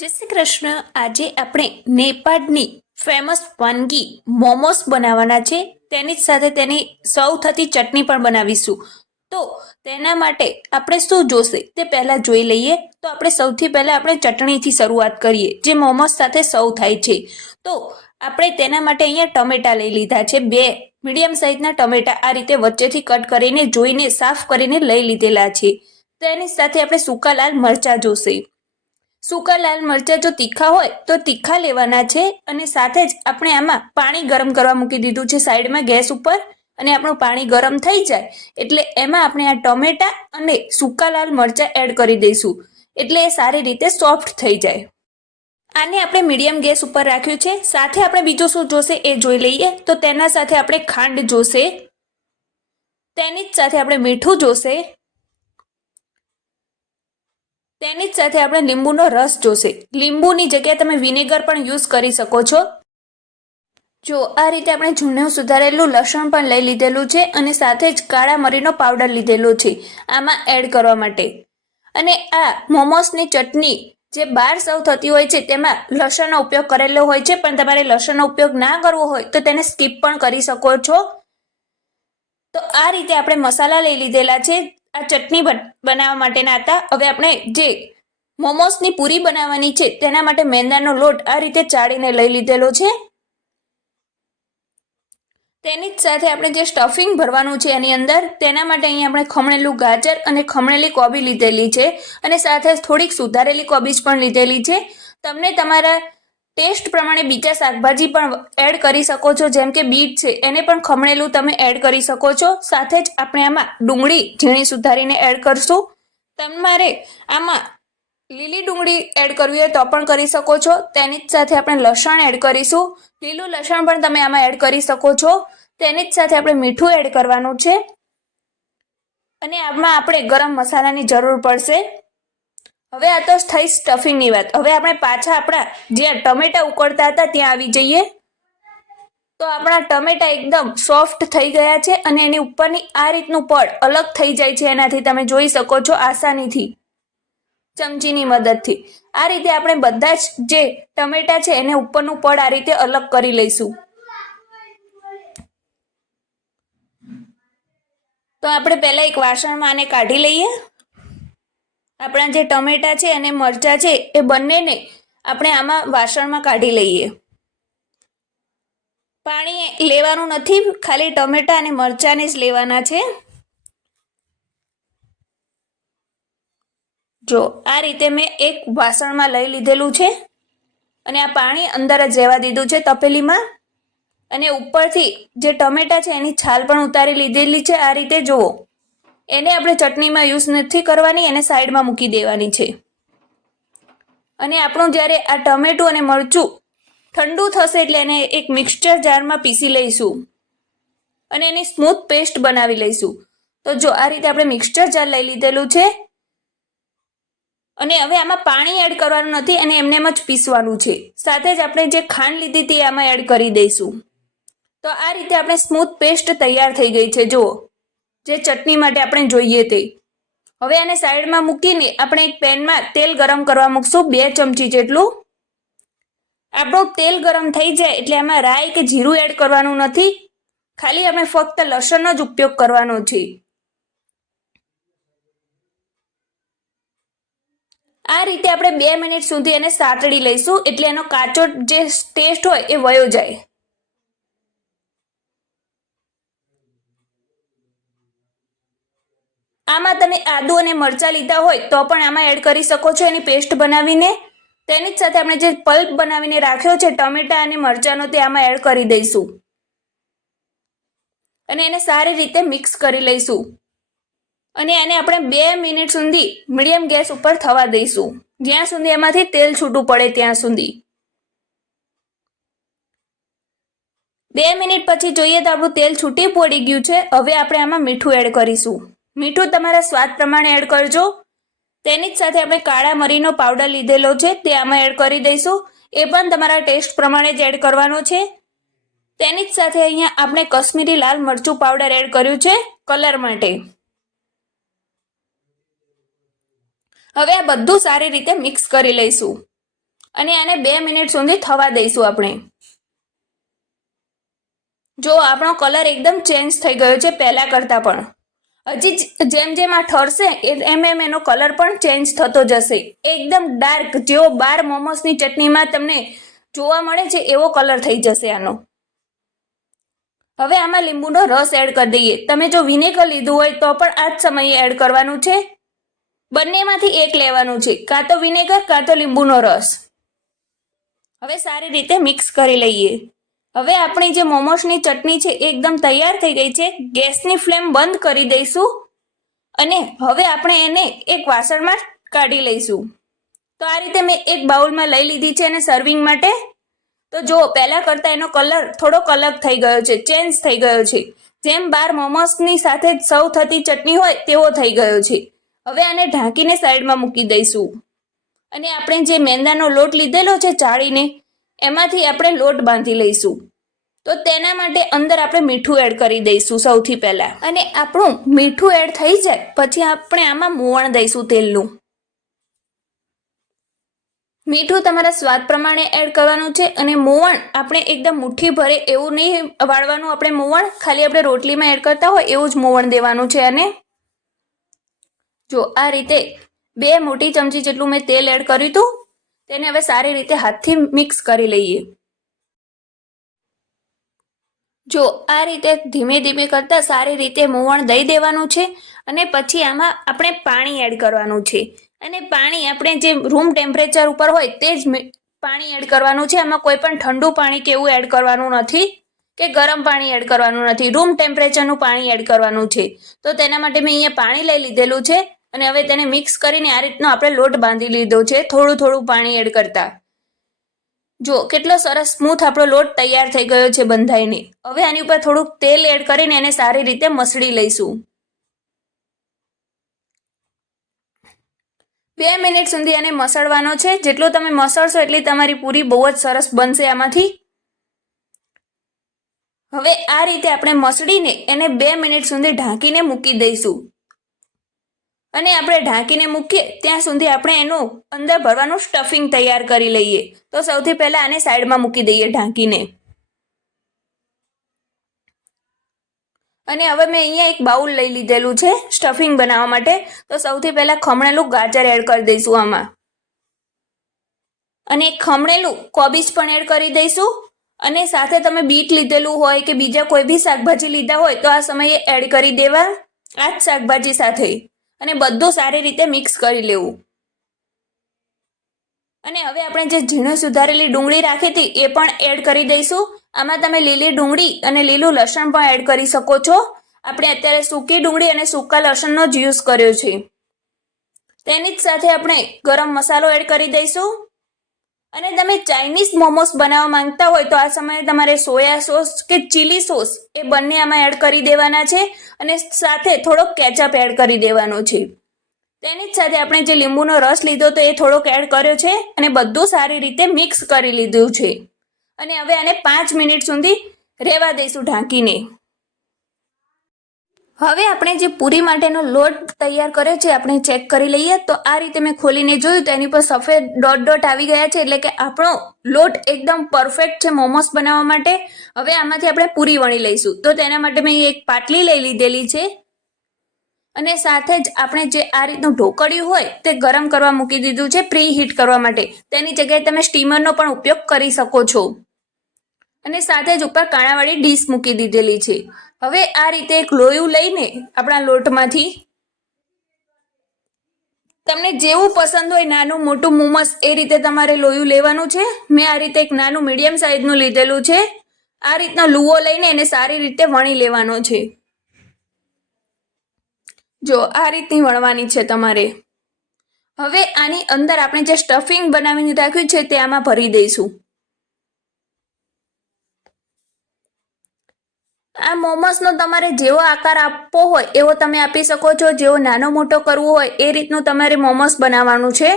જય શ્રી કૃષ્ણ. આજે આપણે નેપાળની ફેમસ વાનગી મોમોસ બનાવવાના છે. તેની જ સાથે તેની સૌ થતી ચટણી પણ બનાવીશું. તો તેના માટે આપણે શું જોશે તે પહેલાં જોઈ લઈએ. તો આપણે સૌથી પહેલાં આપણે ચટણીથી શરૂઆત કરીએ, જે મોમોસ સાથે સૌ થાય છે. તો આપણે તેના માટે અહીંયા ટમેટાં લઈ લીધા છે. બે મીડિયમ સાઇઝના ટમેટા આ રીતે વચ્ચેથી કટ કરીને જોઈને, સાફ કરીને લઈ લીધેલા છે. તેની સાથે આપણે સૂકા લાલ મરચાં જોશે. સૂકા, લાલ મરચાં જો તીખા હોય, તો તીખા લેવાના છે અને સાથે જ આપણે આમાં પાણી ગરમ કરવા મૂકી દીધું છે સાઈડમાં ગેસ ઉપર અને આપણું પાણી ગરમ થઈ જાય એટલે એમાં આપણે આ ટોમેટા અને સૂકા, લાલ મરચાં એડ કરી દઈશું એટલે એ સારી રીતે સોફ્ટ થઈ જાય. આને આપણે મીડિયમ ગેસ ઉપર રાખ્યું છે. સાથે આપણે બીજું શું જોશે એ જોઈ લઈએ. તો તેના સાથે આપણે ખાંડ જોશે. તેની જ સાથે આપણે મીઠું જોશે. તેની જ સાથે આપણે લીંબુનો રસ જોશે. લીંબુની જગ્યાએ તમે વિનેગર પણ યુઝ કરી શકો છો. જો આ રીતે આપણે જૂનું સુધારેલું લસણ પણ લઈ લીધેલું છે અને સાથે જ કાળા મરીનો પાવડર લીધેલો છે. આમાં એડ કરવા માટે. અને આ મોમોસની ચટણી જે બહાર સર્વ થતી હોય છે તેમાં લસણનો ઉપયોગ કરેલો હોય છે, પણ તમારે લસણનો ઉપયોગ ના કરવો હોય તો તેને સ્કીપ પણ કરી શકો છો. તો આ રીતે આપણે મસાલા લઈ લીધેલા છે. આ ચટણી બનાવવા માટેના હતા. હવે આપણે જે મોમોસની પૂરી બનાવવાની છે, તેના માટે મેંદાનો લોટ આ રીતે ચાળીને લઈ લીધેલો છે. તેની જ સાથે આપણે જે સ્ટફિંગ ભરવાનું છે એની અંદર, તેના માટે અહીં આપણે ખમણેલું ગાજર અને ખમણેલી કોબી લીધેલી છે. અને સાથે થોડીક સુધારેલી કોબીજ પણ લીધેલી છે. તમને તમારા ટેસ્ટ પ્રમાણે બીજા શાકભાજી પણ એડ કરી શકો છો, જેમ કે બીટ છે, એને પણ ખમણેલું તમે એડ કરી શકો છો. સાથે જ આપણે આમાં ડુંગળી ઝીણી સુધારીને એડ કરશું. તમારે આમાં લીલી ડુંગળી એડ કરવી હોય તો પણ કરી શકો છો. તેની જ સાથે આપણે લસણ એડ કરીશું. લીલું લસણ પણ તમે આમાં એડ કરી શકો છો. તેની જ સાથે આપણે મીઠું એડ કરવાનું છે. અને આમાં આપણે ગરમ મસાલાની જરૂર પડશે. હવે આ તો થઈ સ્ટફિંગની વાત. હવે આપણે પાછા આપણા જ્યાં ટમેટા ઉકળતા હતા ત્યાં આવી જઈએ. તો આપણા ટમેટા એકદમ સોફ્ટ થઈ ગયા છે અને એની ઉપરની આ રીતનું પડ અલગ થઈ જાય છે. એનાથી તમે જોઈ શકો છો આસાનીથી, ચમચીની મદદથી. આ રીતે આપણે બધા જ જે ટમેટા છે એને ઉપરનું પડ આ રીતે અલગ કરી લઈશું. તો આપણે પહેલાં એક વાસણમાં આને કાઢી લઈએ. આપણા જે ટમેટા છે અને મરચાં છે, એ બંનેને આપણે આમાં વાસણમાં કાઢી લઈએ. પાણી લેવાનું નથી, ખાલી ટમેટા અને મરચાંને જ લેવાના છે. જો, આ રીતે મેં એક વાસણમાં લઈ લીધેલું છે. અને આ પાણી અંદર જ રહેવા દીધું છે તપેલીમાં. અને ઉપરથી જે ટમેટા છે, એની છાલ પણ ઉતારી લીધેલી છે આ રીતે, જુઓ. એને આપણે ચટણીમાં યુઝ નથી કરવાની, એને સાઈડમાં મૂકી દેવાની છે. અને આપણું જ્યારે આ ટમેટું અને મરચું ઠંડુ થશે એટલે એને એક મિક્સચર જારમાં પીસી લઈશું. અને એની સ્મૂથ પેસ્ટ બનાવી લઈશું. તો જો આ રીતે આપણે મિક્સચર જાર લઈ લીધેલું છે. અને હવે આમાં પાણી એડ કરવાનું નથી અને એમને એમ જ પીસવાનું છે. સાથે જ આપણે જે ખાંડ લીધી હતી આમાં એડ કરી દઈશું. તો આ રીતે આપણે સ્મૂથ પેસ્ટ તૈયાર થઈ ગઈ છે. જુઓ. જે ચટણી માટે આપણે જોઈએ તે. હવે આને સાઈડમાં મૂકીને આપણે એક પેનમાં તેલ ગરમ કરવા મૂકશું બે ચમચી જેટલું. આપણું તેલ ગરમ થઈ જાય એટલે આમાં રાઈ કે જીરું એડ કરવાનું નથી. ખાલી આપણે ફક્ત લસણનો જ ઉપયોગ કરવાનો છે. આ રીતે આપણે બે મિનિટ સુધી એને સાતડી લઈશું એટલે એનો કાચો જે ટેસ્ટ હોય એ વયો જાય. આમાં તમે આદુ અને મરચાં લીધા હોય તો પણ આમાં એડ કરી શકો છો એની પેસ્ટ બનાવીને. તેની જ સાથે આપણે જે પલ્પ બનાવીને રાખ્યો છે, ટમેટા અને મરચાંનો તે આમાં એડ કરી દઈશું. અને એને સારી રીતે મિક્સ કરી લઈશું. અને એને આપણે બે મિનિટ સુધી મીડિયમ ગેસ ઉપર થવા દઈશું. જ્યાં સુધી એમાંથી તેલ છૂટું પડે ત્યાં સુધી. બે મિનિટ પછી જોઈએ તો આપણું તેલ છૂટી પડી ગયું છે. હવે આપણે આમાં મીઠું એડ કરીશું. મીઠું તમારા સ્વાદ પ્રમાણે એડ કરજો. તેની જ સાથે આપણે કાળા મરીનો પાવડર લીધેલો છે, તે આમાં એડ કરી દઈશું. એ પણ તમારા ટેસ્ટ પ્રમાણે જ એડ કરવાનો છે. તેની જ સાથે અહીંયા આપણે કશ્મીરી લાલ મરચું પાવડર એડ કર્યું છે, કલર માટે. હવે આ બધું સારી રીતે મિક્સ કરી લઈશું. અને આને બે મિનિટ સુધી થવા દઈશું આપણે. જો આપણો કલર એકદમ ચેન્જ થઈ ગયો છે, પહેલાં કરતાં પણ. હજી જેમ જેમ આ ઠરશે એમ એમ એનો કલર પણ ચેન્જ થતો જશે. એકદમ ડાર્ક જેવો બાર મોમોસની ચટણીમાં તમને જોવા મળે છે, એવો કલર થઈ જશે આનો. હવે આમાં લીંબુનો રસ એડ કરી દઈએ. તમે જો વિનેગર લીધું હોય તો પણ આ જ સમયે એડ કરવાનું છે. બંનેમાંથી એક લેવાનું છે. કાં તો વિનેગર કાં તો લીંબુનો રસ. હવે સારી રીતે મિક્સ કરી લઈએ. હવે આપણી જે મોમોસની ચટણી છે એકદમ તૈયાર થઈ ગઈ છે. ગેસની ફ્લેમ બંધ કરી દઈશું અને હવે આપણે એને એક વાસણમાં કાઢી લઈશું. તો આ રીતે મેં એક બાઉલમાં લઈ લીધી છે અને સર્વિંગ માટે. તો જો, પહેલાં કરતાં એનો કલર થોડોક અલગ થઈ ગયો છે ચેન્જ થઈ ગયો છે. જેમ બાર મોમોસની સાથે સર્વ થતી ચટણી હોય તેવો થઈ ગયો છે. હવે આને ઢાંકીને સાઈડમાં મૂકી દઈશું. અને આપણે જે મેંદાનો લોટ લીધેલો છે ચાળીને એમાંથી આપણે લોટ બાંધી લઈશું. તો તેના માટે અંદર આપણે મીઠું એડ કરી દઈશું સૌથી પહેલાં. અને આપણું મીઠું એડ થઈ જાય, પછી આપણે આમાં મોવણ દઈશું તેલનું. મીઠું તમારા સ્વાદ પ્રમાણે એડ કરવાનું છે અને મોવણ આપણે એકદમ મુઠ્ઠી ભરે એવું નહીં વાળવાનું આપણે મોવણ ખાલી આપણે રોટલીમાં એડ કરતા હોય એવું જ મોવણ દેવાનું છે અને જો આ રીતે બે મોટી ચમચી જેટલું મેં તેલ એડ કર્યું હતું તેને હવે સારી રીતે હાથથી મિક્સ કરી લઈએ. જો આ રીતે ધીમે ધીમે કરતાં સારી રીતે મોવણ દઈ દેવાનું છે અને પછી આમાં આપણે પાણી એડ કરવાનું છે. અને પાણી આપણે જે રૂમ ટેમ્પરેચર ઉપર હોય તે જ પાણી એડ કરવાનું છે. આમાં કોઈ પણ ઠંડુ પાણી કે એવું એડ કરવાનું નથી કે ગરમ પાણી એડ કરવાનું નથી. રૂમ ટેમ્પરેચરનું પાણી એડ કરવાનું છે. તો તેના માટે મેં અહીંયા પાણી લઈ લીધેલું છે. અને હવે તેને મિક્સ કરીને આ રીતનો આપણે લોટ બાંધી લીધો છે. થોડું થોડું પાણી એડ કરતા. જો, કેટલો સરસ સ્મૂથ આપણો લોટ તૈયાર થઈ ગયો છે બંધાઈને. હવે આની ઉપર થોડુંક તેલ એડ કરીને એને સારી રીતે મસળી લઈશું. બે મિનિટ સુધી આને મસળવાનો છે. જેટલું તમે મસળશો એટલી તમારી પૂરી બહુ જ સરસ બનશે આમાંથી. હવે આ રીતે આપણે મસળીને એને બે મિનિટ સુધી ઢાંકીને મૂકી દઈશું. અને આપણે ઢાંકીને મૂકીએ, ત્યાં સુધી આપણે એનું અંદર ભરવાનું સ્ટફિંગ તૈયાર કરી લઈએ. તો સૌથી પહેલાં આને સાઈડમાં મૂકી દઈએ ઢાંકીને. અને હવે મેં અહીંયા એક બાઉલ લઈ લીધેલું છે સ્ટફિંગ બનાવવા માટે. તો સૌથી પહેલાં ખમણેલું ગાજર એડ કરી દઈશું આમાં. અને ખમણેલું કોબીજ પણ એડ કરી દઈશું. અને સાથે તમે બીટ લીધેલું હોય કે બીજા કોઈ બી શાકભાજી લીધા હોય તો આ સમયે એડ કરી દેવા. આ જ શાકભાજી સાથે. અને બધું સારી રીતે મિક્સ કરી લેવું. અને હવે આપણે જે ઝીણું સુધારેલી ડુંગળી રાખી હતી, એ પણ એડ કરી દઈશું. આમાં તમે લીલી ડુંગળી અને લીલું લસણ પણ એડ કરી શકો છો. આપણે અત્યારે સૂકી ડુંગળી અને સૂકા લસણનો જ યુઝ કર્યો છે. તેની જ સાથે આપણે ગરમ મસાલો એડ કરી દઈશું. અને તમે ચાઇનીઝ મોમોસ બનાવવા માંગતા હોય તો આ સમયે તમારે સોયા સોસ કે ચીલી સોસ એ બંને આમાં એડ કરી દેવાના છે અને સાથે થોડોક કેચઅપ એડ કરી દેવાનો છે. તેની જ સાથે આપણે જે લીંબુનો રસ લીધો તો એ થોડોક એડ કર્યો છે અને બધું સારી રીતે મિક્સ કરી લીધું છે. અને હવે આને પાંચ મિનિટ સુધી રહેવા દઈશું ઢાંકીને. હવે આપણે જે પૂરી માટેનો લોટ તૈયાર કર્યો છે, આપણે ચેક કરી લઈએ. તો આ રીતે મેં ખોલીને જોયું તો એની પર સફેદ ડોટ ડોટ આવી ગયા છે, એટલે કે આપણો લોટ એકદમ પરફેક્ટ છે મોમોસ બનાવવા માટે. હવે આમાંથી આપણે પૂરી વણી લઈશું. તો તેના માટે મેં એક પાટલી લઈ લીધેલી છે. અને સાથે જ આપણે જે આ રીતનું ઢોકળિયું હોય તે ગરમ કરવા મૂકી દીધું છે પ્રી હીટ કરવા માટે. તેની જગ્યાએ તમે સ્ટીમરનો પણ ઉપયોગ કરી શકો છો. અને સાથે જ ઉપર કાણાવાળી ડીશ મૂકી દીધેલી છે. હવે આ રીતે એક લોયું લઈને આપણા લોટમાંથી તમને જેવું પસંદ હોય નાનું મોટું મોમસ, એ રીતે તમારે લોયું લેવાનું છે. મેં આ રીતે એક નાનું મીડિયમ સાઇઝનું લીધેલું છે. આ રીતના લુવો લઈને એને સારી રીતે વણી લેવાનો છે. જો, આ રીતની વણવાની છે તમારે. હવે આની અંદર આપણે જે સ્ટફિંગ બનાવીને રાખ્યું છે તે આમાં ભરી દઈશું. આ મોમોસનો તમારે જેવો આકાર આપવો હોય, એવો તમે આપી શકો છો. જેવો નાનો મોટો કરવો હોય, એ રીતનું તમારે મોમોસ બનાવવાનું છે.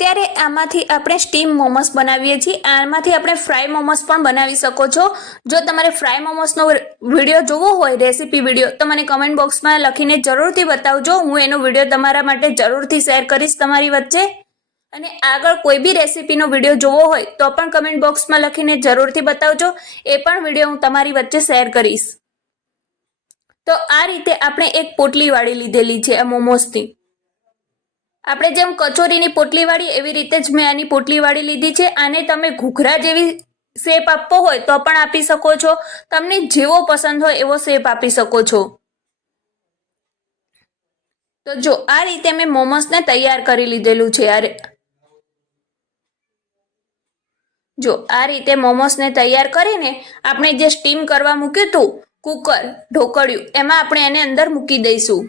અત્યારે આમાંથી આપણે સ્ટીમ મોમોસ બનાવીએ છીએ. આમાંથી આપણે ફ્રાય મોમોસ પણ બનાવી શકો છો. જો તમારે ફ્રાય મોમોસનો વીડિયો જોવો હોય, રેસીપી વીડિયો, તો મને કમેન્ટ બોક્સમાં લખીને જરૂરથી બતાવજો. હું એનો વીડિયો તમારા માટે જરૂરથી શેર કરીશ તમારી વચ્ચે. અને આગળ કોઈ બી રેસીપીનો વીડિયો જોવો હોય તો પણ કમેન્ટ બોક્સમાં લખીને જરૂરથી બતાવજો. એ પણ વીડિયો હું તમારી વચ્ચે શેર કરીશ. તો આ રીતે આપણે એક પોટલી વાળી લીધેલી છે આ મોમોસની આપણે જેમ કચોરીની પોટલી વાળી એવી રીતે જ મેં આની પોટલી વાળી લીધી છે. આને તમે ઘૂઘરા જેવી શેપ આપવો હોય તો પણ આપી શકો છો. તમને જેવો પસંદ હોય એવો શેપ આપી શકો છો. તો જો આ રીતે મેં મોમોસને તૈયાર કરી લીધેલું છે. યાર જો આ રીતે મોમોસને તૈયાર કરીને આપણે જે સ્ટીમ કરવા મૂક્યું હતું, કુકર ઢોકળ્યું, એમાં આપણે એને અંદર મૂકી દઈશું.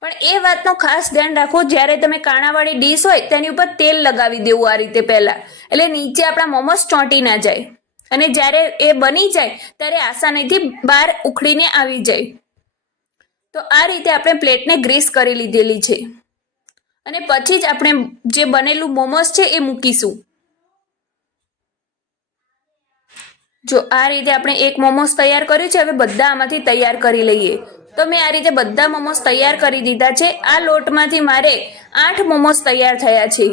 પણ એ વાતનું ખાસ ધ્યાન રાખો, જ્યારે તમે કાણાવાળી ડીશ હોય, તેની ઉપર તેલ લગાવી દેવું આ રીતે પહેલા. એટલે નીચે આપણા મોમોસ ચોંટી ના જાય. અને જ્યારે એ બની જાય, ત્યારે આસાનીથી બહાર ઉખડીને આવી જાય. તો આ રીતે આપણે પ્લેટને ગ્રીસ કરી લીધેલી છે. અને પછી જ આપણે જે બનેલું મોમોસ છે એ મૂકીશું. જો આ રીતે આપણે એક મોમોસ તૈયાર કર્યું છે, હવે બધા આમાંથી તૈયાર કરી લઈએ. તો મેં આ રીતે બધા મોમોસ તૈયાર કરી દીધા છે. આ લોટમાંથી મારે આઠ મોમોસ તૈયાર થયા છે.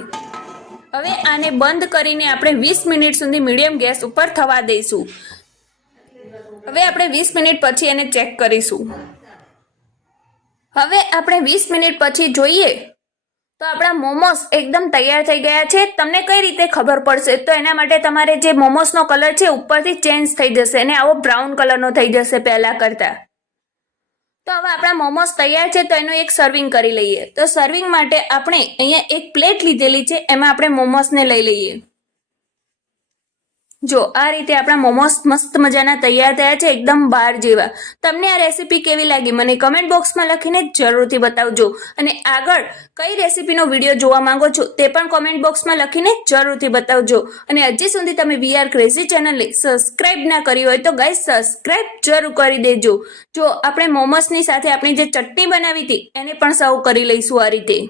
હવે આને બંધ કરીને આપણે વીસ મિનિટ સુધી મીડિયમ ગેસ ઉપર થવા દઈશું. હવે આપણે વીસ મિનિટ પછી એને ચેક કરીશું. હવે આપણે વીસ મિનિટ પછી જોઈએ તો આપણા મોમોસ એકદમ તૈયાર થઈ ગયા છે. તમને કઈ રીતે ખબર પડશે? તો એના માટે તમારે જે મોમોસનો કલર છે ઉપરથી ચેન્જ થઈ જશે અને આવો બ્રાઉન કલરનો થઈ જશે પહેલાં કરતાં. તો હવે આપણા મોમોસ તૈયાર છે તો એનું એક સર્વિંગ કરી લઈએ. તો સર્વિંગ માટે આપણે અહીંયા એક પ્લેટ લીધેલી છે. એમાં આપણે મોમોસને લઈ લઈએ. જો, આ રીતે આપણા મોમોસ મસ્ત મજાના તૈયાર થયા છે, એકદમ બાર જેવા. તમને આ રેસીપી કેવી લાગી, મને કમેન્ટ બોક્સમાં લખીને જરૂરથી બતાવજો. અને આગળ કઈ રેસીપીનો વીડિયો જોવા માંગો છો, તે પણ કોમેન્ટ બોક્સમાં લખીને જરૂરથી બતાવજો. અને હજી સુધી તમે વીઆર ક્રેઝી ચેનલને સબસ્ક્રાઇબ ના કરી હોય તો ગાઈસ સબસ્ક્રાઇબ જરૂર કરી દેજો. જો, આપણે મોમોસની સાથે આપણી જે ચટણી બનાવી હતી, એને પણ સર્વ કરી લઈશું આ રીતે.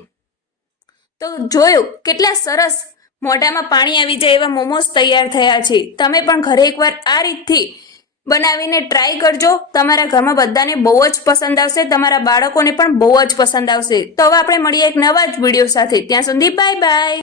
તો જોયું, કેટલા સરસ મોઢામાં પાણી આવી જાય એવા મોમોસ તૈયાર થયા છે. તમે પણ ઘરે એકવાર આ રીતથી બનાવીને ટ્રાય કરજો. તમારા ઘરમાં બધાને બહુ જ પસંદ આવશે. તમારા બાળકોને પણ બહુ જ પસંદ આવશે. તો હવે આપણે મળીએ એક નવા જ વીડિયો સાથે. ત્યાં સુધી બાય બાય